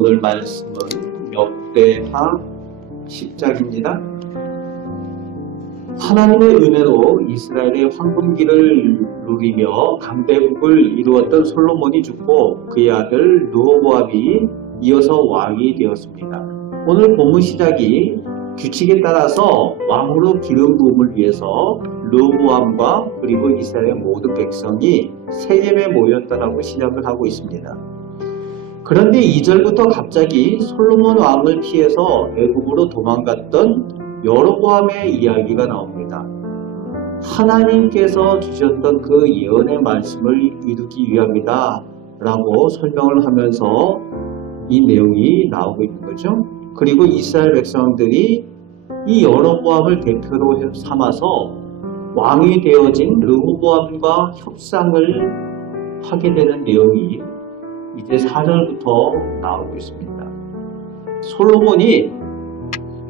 오늘 말씀은 역대하 10장입니다. 하나님의 은혜로 이스라엘의 황금기를 누리며 강대국을 이루었던 솔로몬이 죽고 그의 아들 르호보암이 이어서 왕이 되었습니다. 오늘 본문 시작이 규칙에 따라서 왕으로 기름 부음을 위해서 르호보암과 그리고 이스라엘의 모든 백성이 세겜에 모였다라고 시작을 하고 있습니다. 그런데 2절부터 갑자기 솔로몬 왕을 피해서 애굽으로 도망갔던 여로보암의 이야기가 나옵니다. 하나님께서 주셨던 그 예언의 말씀을 이루기 위함이다 라고 설명을 하면서 이 내용이 나오고 있는 거죠. 그리고 이스라엘 백성들이 이 여로보암을 대표로 삼아서 왕이 되어진 르호보암과 협상을 하게 되는 내용이 이제 4절부터 나오고 있습니다. 솔로몬이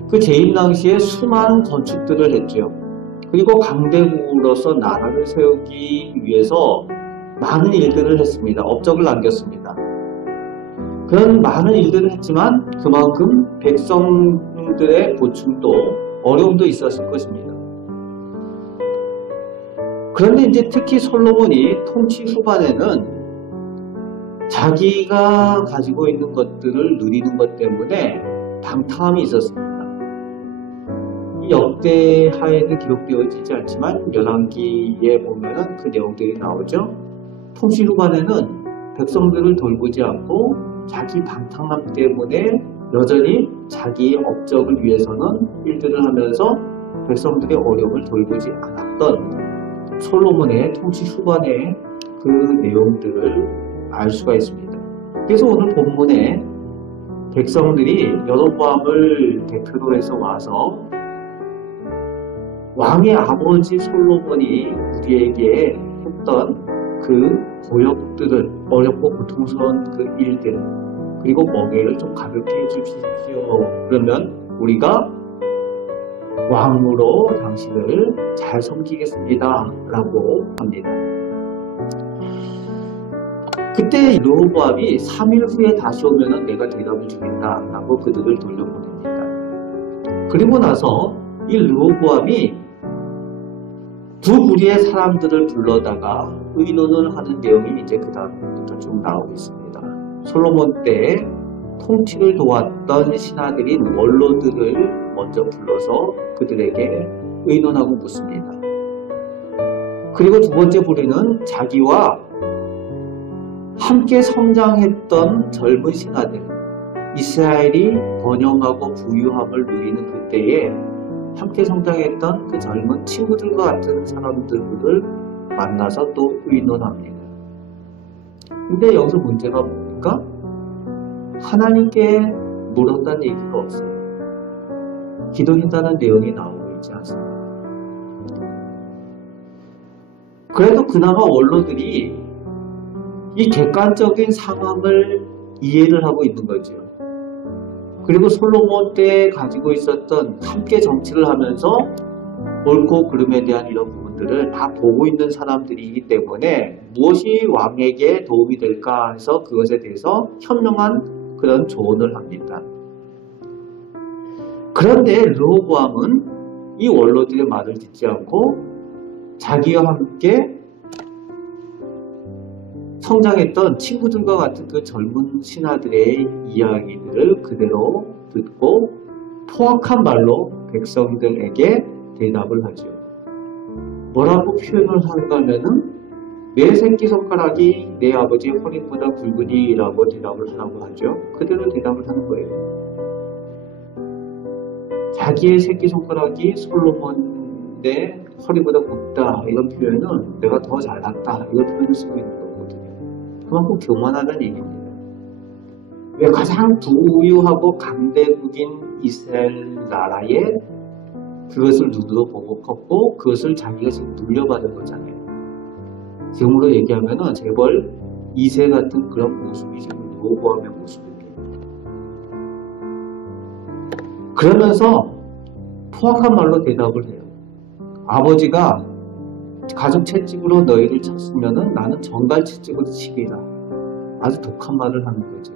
그 재임 당시에 수많은 건축들을 했죠. 그리고 강대국으로서 나라를 세우기 위해서 많은 일들을 했습니다. 업적을 남겼습니다. 그런 많은 일들을 했지만 그만큼 백성들의 고충도 어려움도 있었을 것입니다. 그런데 이제 특히 솔로몬이 통치 후반에는 자기가 가지고 있는 것들을 누리는 것 때문에 방탕함이 있었습니다. 이 역대하에는 기록되어 있지 않지만 열왕기에 보면은 그 내용들이 나오죠. 통치 후반에는 백성들을 돌보지 않고 자기 방탕함 때문에 여전히 자기 업적을 위해서는 일들을 하면서 백성들의 어려움을 돌보지 않았던 솔로몬의 통치 후반의 그 내용들을 알 수가 있습니다. 그래서 오늘 본문에 백성들이 여로보암을 대표로 해서 와서 왕의 아버지 솔로몬이 우리에게 했던 그 고역들을, 어렵고 고통스러운 그 일들, 그리고 멍에를 좀 가볍게 해주십시오. 그러면 우리가 왕으로 당신을 잘 섬기겠습니다 라고 합니다. 그때 르호보암이 3일 후에 다시 오면 내가 대답을 주겠다 라고 그들을 돌려보냅니다. 그리고 나서 이 르호보암이 두 무리의 사람들을 불러다가 의논을 하는 내용이 이제 그 다음부터 쭉 나오고 있습니다. 솔로몬 때 통치를 도왔던 신하들인 원로들을 먼저 불러서 그들에게 의논하고 묻습니다. 그리고 두 번째 부류는 자기와 함께 성장했던 젊은 신하들, 이스라엘이 번영하고 부유함을 누리는 그때에 함께 성장했던 그 젊은 친구들과 같은 사람들을 만나서 또 의논합니다. 근데 여기서 문제가 뭡니까? 하나님께 물었다는 얘기가 없어요. 기도했다는 내용이 나오고 있지 않습니다. 그래도 그나마 원로들이 이 객관적인 상황을 이해를 하고 있는 거죠. 그리고 솔로몬 때 가지고 있었던 함께 정치를 하면서 옳고 그름에 대한 이런 부분들을 다 보고 있는 사람들이기 때문에 무엇이 왕에게 도움이 될까 해서 그것에 대해서 현명한 그런 조언을 합니다. 그런데 르호보암은 이 원로들의 말을 듣지 않고 자기와 함께 성장했던 친구들과 같은 그 젊은 신하들의 이야기들을 그대로 듣고 포악한 말로 백성들에게 대답을 하죠. 뭐라고 표현을 하는가 하면은 내 새끼손가락이 내 아버지 허리보다 굵으니 라고 대답을 하라고 하죠. 그대로 대답을 하는 거예요. 자기의 새끼손가락이 솔로몬의 허리보다 굵다 이런 표현은 내가 더 잘났다 이런 표현을 쓰고 있는 거예요. 그만큼 교만하다는 얘기입니다. 왜 가장 부유하고 강대국인 이스라엘 나라에 그것을 눈으로 보고 컸고 그것을 자기가 지금 물려받은 거잖아요. 지금으로 얘기하면은 재벌 2세 같은 그런 모습이 지금 르호보암의 모습입니다. 그러면서 포악한 말로 대답을 해요. 아버지가 가족 채찍으로 너희를 쳤으면은 나는 정갈 채찍으로 치리라. 아주 독한 말을 하는 거죠.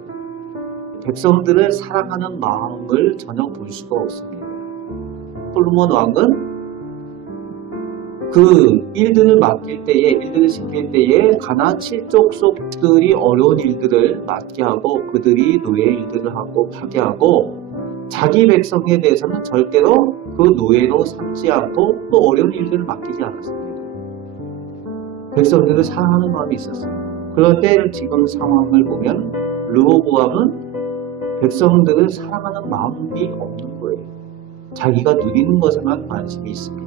백성들을 사랑하는 마음을 전혀 볼 수가 없습니다. 솔로몬 왕은 그 일들을 맡길 때에, 일들을 시킬 때에 가나안 7족속들이 어려운 일들을 맡게 하고 그들이 노예 일들을 하고 파괴하고 자기 백성에 대해서는 절대로 그 노예로 삼지 않고 그 어려운 일들을 맡기지 않았습니다. 백성들을 사랑하는 마음이 있었어요. 그런데 지금 상황을 보면 르호보암은 백성들을 사랑하는 마음이 없는 거예요. 자기가 누리는 것에만 관심이 있습니다.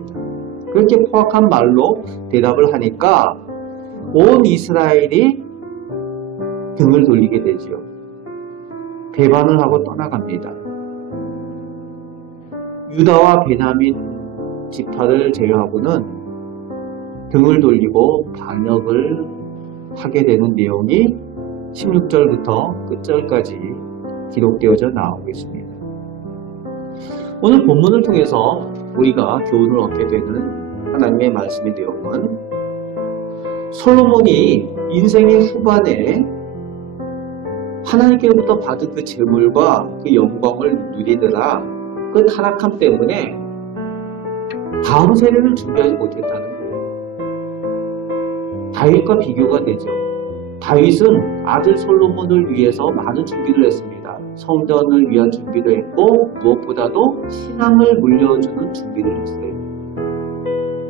그렇게 포악한 말로 대답을 하니까 온 이스라엘이 등을 돌리게 되지요. 배반을 하고 떠나갑니다. 유다와 베냐민 지파를 제외하고는 등을 돌리고 반역을 하게 되는 내용이 16절부터 끝절까지 기록되어져 나오고 있습니다. 오늘 본문을 통해서 우리가 교훈을 얻게 되는 하나님의 말씀의 내용은 솔로몬이 인생의 후반에 하나님께로부터 받은 그 재물과 그 영광을 누리느라 그 타락함 때문에 다음 세대를 준비하지 못했다는 거예요. 다윗과 비교가 되죠. 다윗은 아들 솔로몬을 위해서 많은 준비를 했습니다. 성전을 위한 준비도 했고 무엇보다도 신앙을 물려주는 준비를 했어요.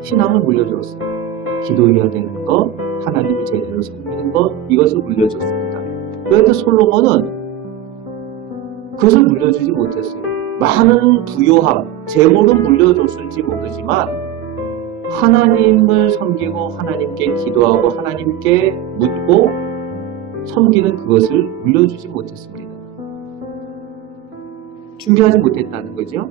신앙을 물려줬어요. 기도해야 되는 것, 하나님을 제대로 섬기는 것, 이것을 물려줬습니다. 그런데 솔로몬은 그것을 물려주지 못했어요. 많은 부요함, 재물은 물려줬을지 모르지만 하나님을 섬기고 하나님께 기도하고 하나님께 묻고 섬기는 그것을 물려주지 못했습니다. 준비하지 못했다는 거죠.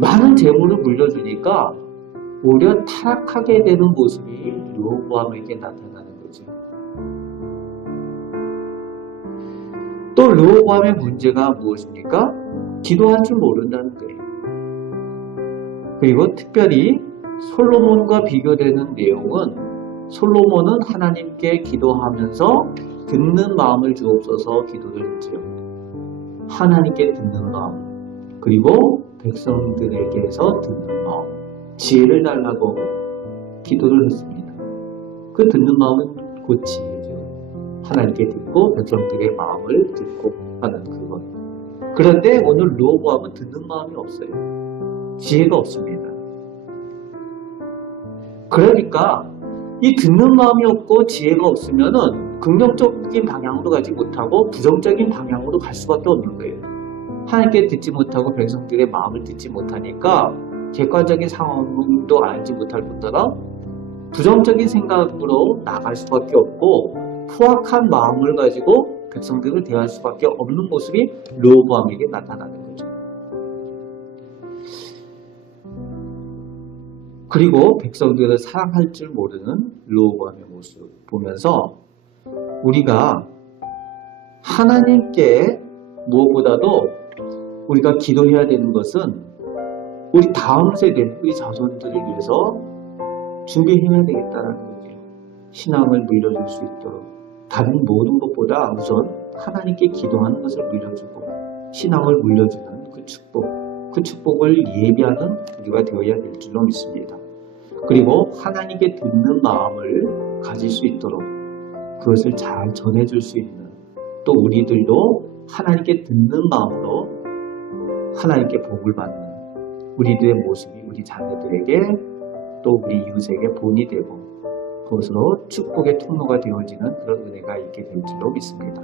많은 재물을 물려주니까 오히려 타락하게 되는 모습이 르호보암에게 나타나는 거죠. 또 르호보암의 문제가 무엇입니까? 기도할 줄 모른다는 거예요. 그리고 특별히 솔로몬과 비교되는 내용은 솔로몬은 하나님께 기도하면서 듣는 마음을 주옵소서 기도를 했지요. 하나님께 듣는 마음, 그리고 백성들에게서 듣는 마음, 지혜를 달라고 기도를 했습니다. 그 듣는 마음은 곧 지혜죠. 하나님께 듣고 백성들의 마음을 듣고 하는 그것. 그런데 오늘 르호보암은 듣는 마음이 없어요. 지혜가 없습니다. 그러니까 이 듣는 마음이 없고 지혜가 없으면은 긍정적인 방향으로 가지 못하고 부정적인 방향으로 갈 수밖에 없는 거예요. 하나님께 듣지 못하고 백성들의 마음을 듣지 못하니까 객관적인 상황도 알지 못할 뿐더러 부정적인 생각으로 나갈 수밖에 없고 포악한 마음을 가지고 백성들을 대할 수밖에 없는 모습이 르호보암에게 나타나는 거죠. 그리고 백성들을 사랑할 줄 모르는 르호보암의 모습 보면서 우리가 하나님께 무엇보다도 우리가 기도해야 되는 것은 우리 다음 세대, 우리 자손들을 위해서 준비해야 되겠다는 거죠. 신앙을 물려줄 수 있도록 다른 모든 것보다 우선 하나님께 기도하는 것을 물려주고 신앙을 물려주는 그 축복을 예비하는 우리가 되어야 될 줄로 믿습니다. 그리고 하나님께 듣는 마음을 가질 수 있도록 그것을 잘 전해줄 수 있는 또 우리들도 하나님께 듣는 마음으로 하나님께 복을 받는 우리들의 모습이 우리 자녀들에게 또 우리 이웃에게 본이 되고 그것으로 축복의 통로가 되어지는 그런 은혜가 있게 될 줄로 믿습니다.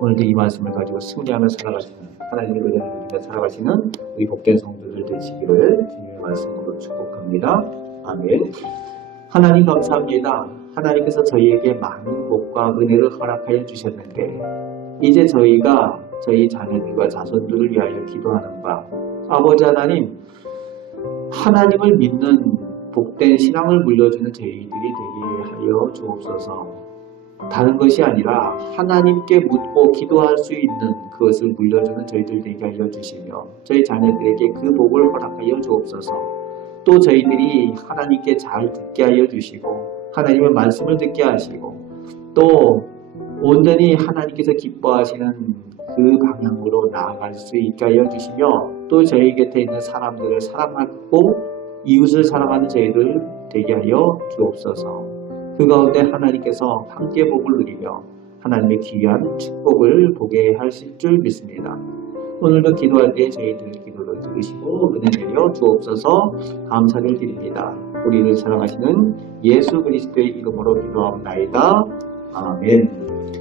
오늘도 이 말씀을 가지고 승리하며 살아가시는 하나님의 은혜를 누리며 살아가시는 우리 복된 성도들 되시기를 주님의 말씀으로 축복합니다. 아멘. 하나님 감사합니다. 하나님께서 저희에게 많은 복과 은혜를 허락하여 주셨는데 이제 저희가 저희 자녀들과 자손들을 위하여 기도하는 바 아버지 하나님, 하나님을 믿는 복된 신앙을 물려주는 저희들이 되게 하여 주옵소서. 다른 것이 아니라 하나님께 묻고 기도할 수 있는 그것을 물려주는 저희들 되게 하여 주시며 저희 자녀들에게 그 복을 허락하여 주옵소서. 또 저희들이 하나님께 잘 듣게 하여 주시고 하나님의 말씀을 듣게 하시고 또 온전히 하나님께서 기뻐하시는 그 방향으로 나아갈 수 있게 하여 주시며 또 저희 곁에 있는 사람들을 사랑하고 이웃을 사랑하는 저희들 되게 하여 주옵소서. 그 가운데 하나님께서 함께 복을 누리며 하나님의 귀한 축복을 보게 하실 줄 믿습니다. 오늘도 기도할 때 저희들 기도를 들으시고 은혜 내려 주옵소서. 감사를 드립니다. 우리를 사랑하시는 예수 그리스도의 이름으로 기도합나이다. 아멘.